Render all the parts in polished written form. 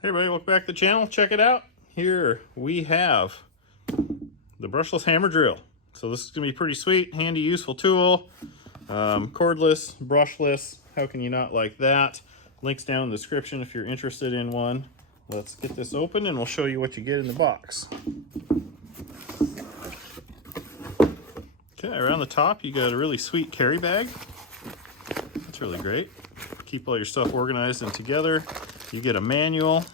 Hey everybody, welcome back to the channel. Check it out. Here we have the brushless hammer drill. So this is going to be pretty sweet, handy, useful tool. Cordless, brushless, how can you not like that? Links down in the description if you're interested in one. Let's get this open and we'll show you what you get in the box. Okay, around the top you got a really sweet carry bag. That's really great. Keep all your stuff organized and together. You get a manual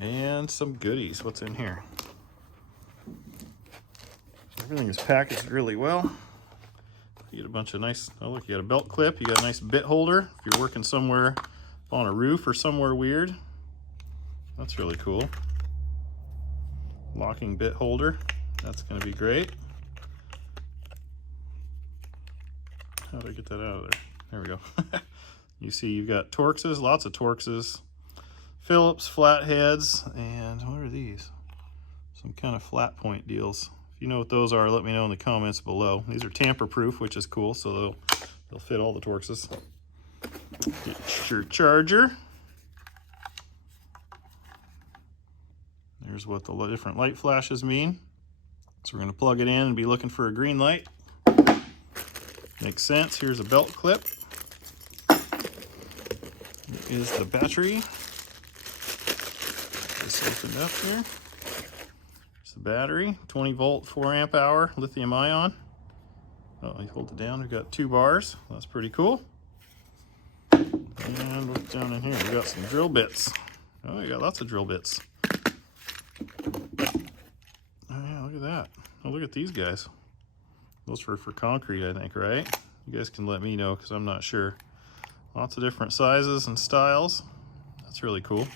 and some goodies. What's in here? Everything is packaged really well. You get a bunch of nice, oh look, you got a belt clip, you got a nice bit holder if you're working somewhere on a roof or somewhere weird. That's really cool. Locking bit holder, that's going to be great. How do I get that out of there? There we go. You see you've got Torxes, lots of Torxes, Phillips, flatheads, and what are these? Some kind of flat point deals. If you know what those are, let me know in the comments below. These are tamper-proof, which is cool, so they'll fit all the Torxes. Get your charger. There's what the different light flashes mean. So we're going to plug it in and be looking for a green light. Makes sense. Here's a belt clip. Here is the battery. Just opened up here. There's the battery, 20 volt, 4 amp hour, lithium ion. Oh, you hold it down, we've got 2 bars. That's pretty cool. And what's down in here? We got some drill bits. Oh, you got lots of drill bits. Oh yeah, look at that. Oh, look at these guys. Those are for concrete, I think, right? You guys can let me know because I'm not sure. Lots of different sizes and styles. That's really cool.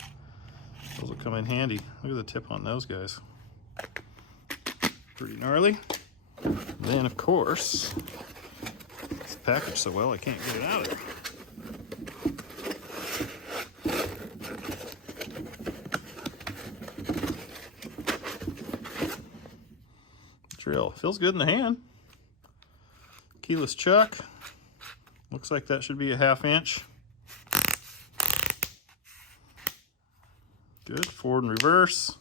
Those will come in handy. Look at the tip on those guys. Pretty gnarly. And then, of course, it's packaged so well I can't get it out of there. Drill. Feels good in the hand. Keyless chuck. Looks like that should be a 1/2 inch. Good. Forward and reverse.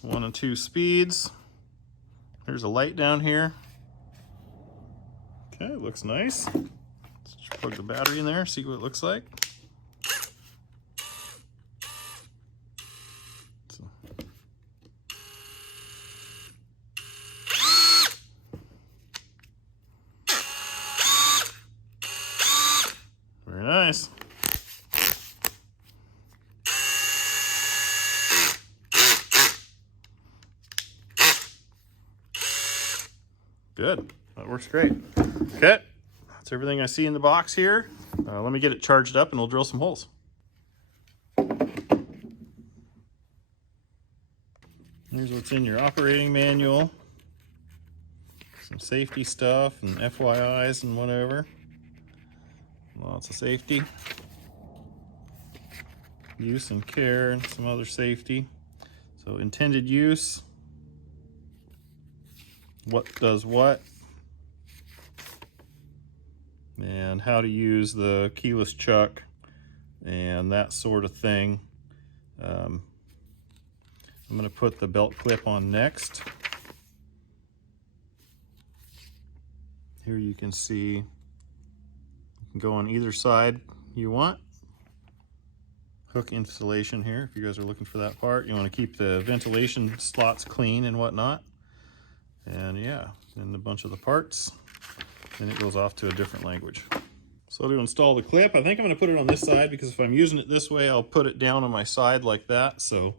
1 and 2 speeds. There's a light down here. Okay, looks nice. Let's just plug the battery in there, see what it looks like. Very nice. Good. That works great. Okay. That's everything I see in the box here. Let me get it charged up and we'll drill some holes. Here's what's in your operating manual. Some safety stuff and FYIs and whatever. Lots of safety. Use and care and some other safety. So intended use. What does what, and how to use the keyless chuck and that sort of thing. I'm going to put the belt clip on next. Here you can see you can go on either side you want. Hook installation here if you guys are looking for that part. You want to keep the ventilation slots clean and whatnot. And yeah, and a bunch of the parts, then it goes off to a different language. So to install the clip, I think I'm going to put it on this side because if I'm using it this way, I'll put it down on my side like that. So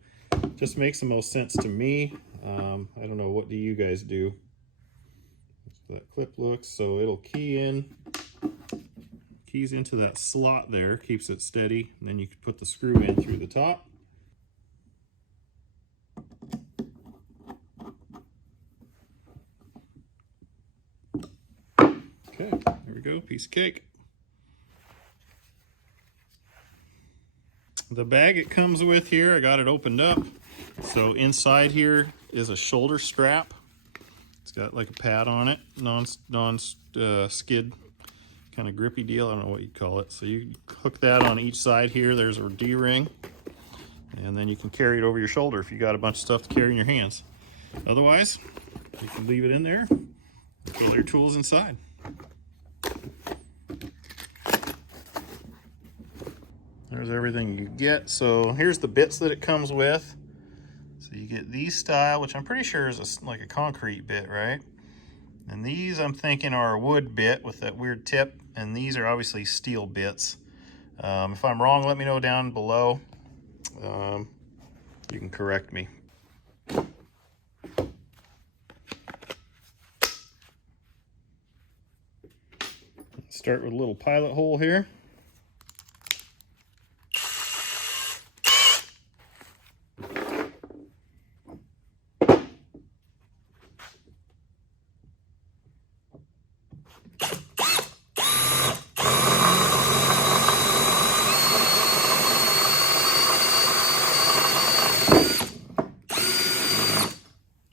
just makes the most sense to me. I don't know, what do you guys do? That clip looks, so it'll key in, keys into that slot there, keeps it steady, and then you can put the screw in through the top. Okay, there we go, piece of cake. The bag it comes with here, I got it opened up. So inside here is a shoulder strap. It's got like a pad on it, non-skid kind of grippy deal. I don't know what you'd call it. So you hook that on each side here. There's a D-ring. And then you can carry it over your shoulder if you got a bunch of stuff to carry in your hands. Otherwise, you can leave it in there, put all your tools inside. There's everything you get. So here's the bits that it comes with. So you get these style, which I'm pretty sure is like a concrete bit, right? And these I'm thinking are a wood bit with that weird tip, and these are obviously steel bits. If I'm wrong, let me know down below. You can correct me. Start with a little pilot hole here.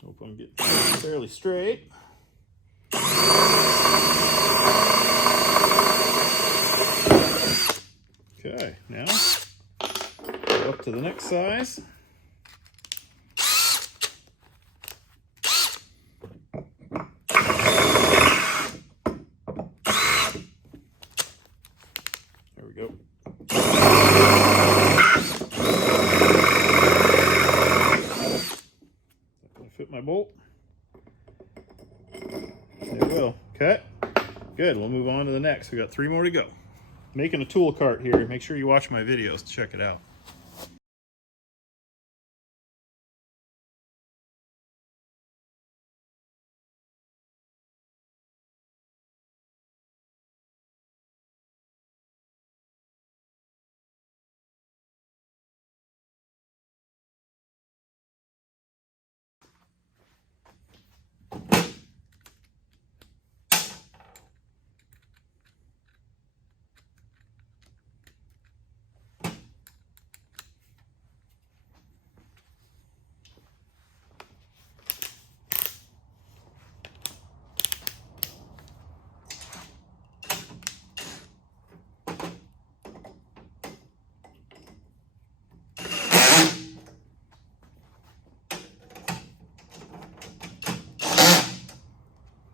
Hope I'm getting fairly straight. Okay, now go up to the next size. There we go. Not gonna fit my bolt. There we go. Okay, good. We'll move on to the next. We got 3 more to go. Making a tool cart here. Make sure you watch my videos to check it out.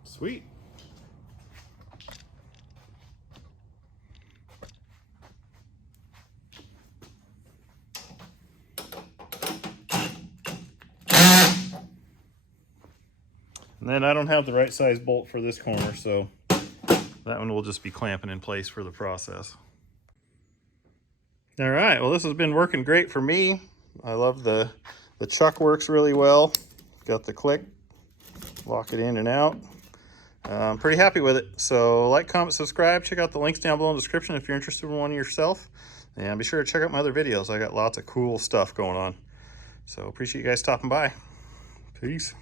Sweet. And then I don't have the right size bolt for this corner, so that one will just be clamping in place for the process. All right, well, this has been working great for me. I love the chuck works really well. Got the click, lock it in and out. I'm pretty happy with it. So like, comment, subscribe. Check out the links down below in the description if you're interested in one yourself. And be sure to check out my other videos. I got lots of cool stuff going on. So appreciate you guys stopping by. Peace.